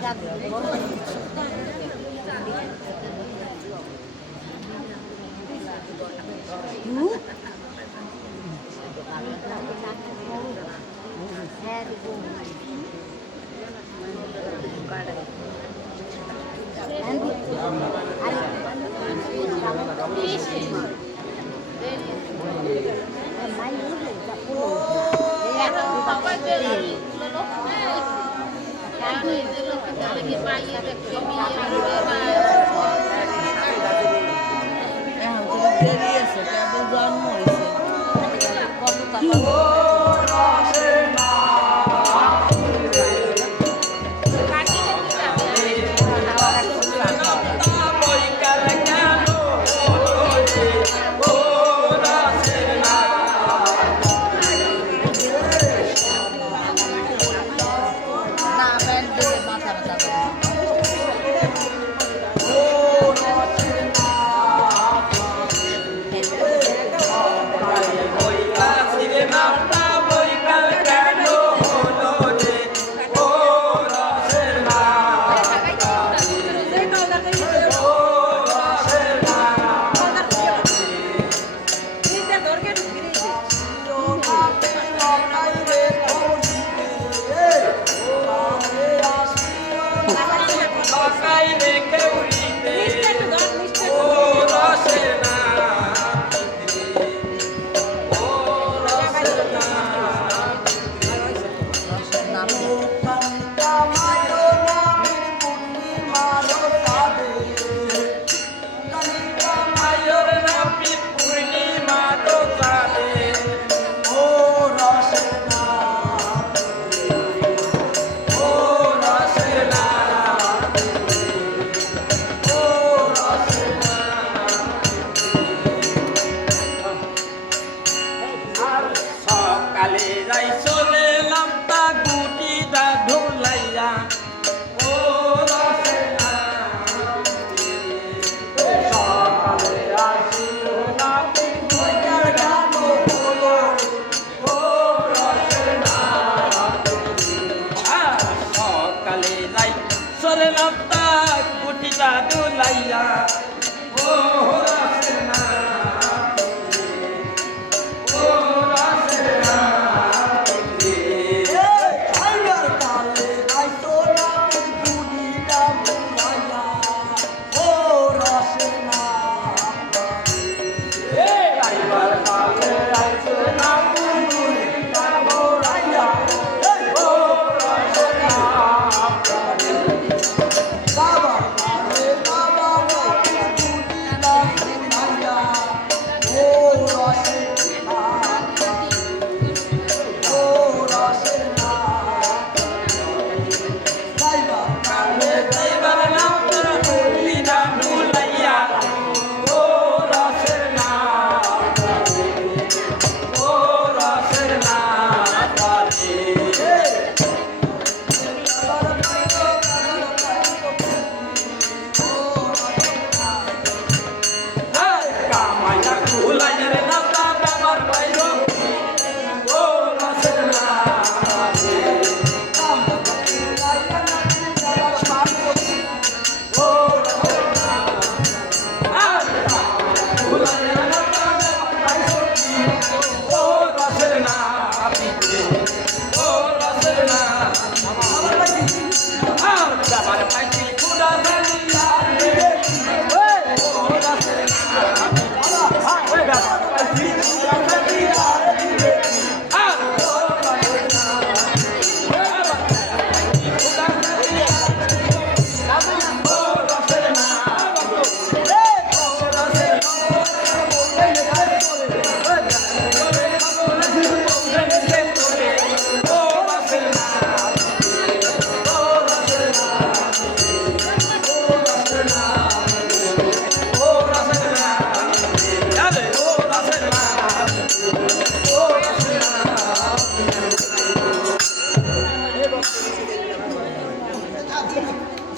Gracias. แบบเคมีอะไรมา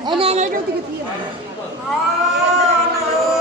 Oh, no, no, I don't think it's here. Oh, no.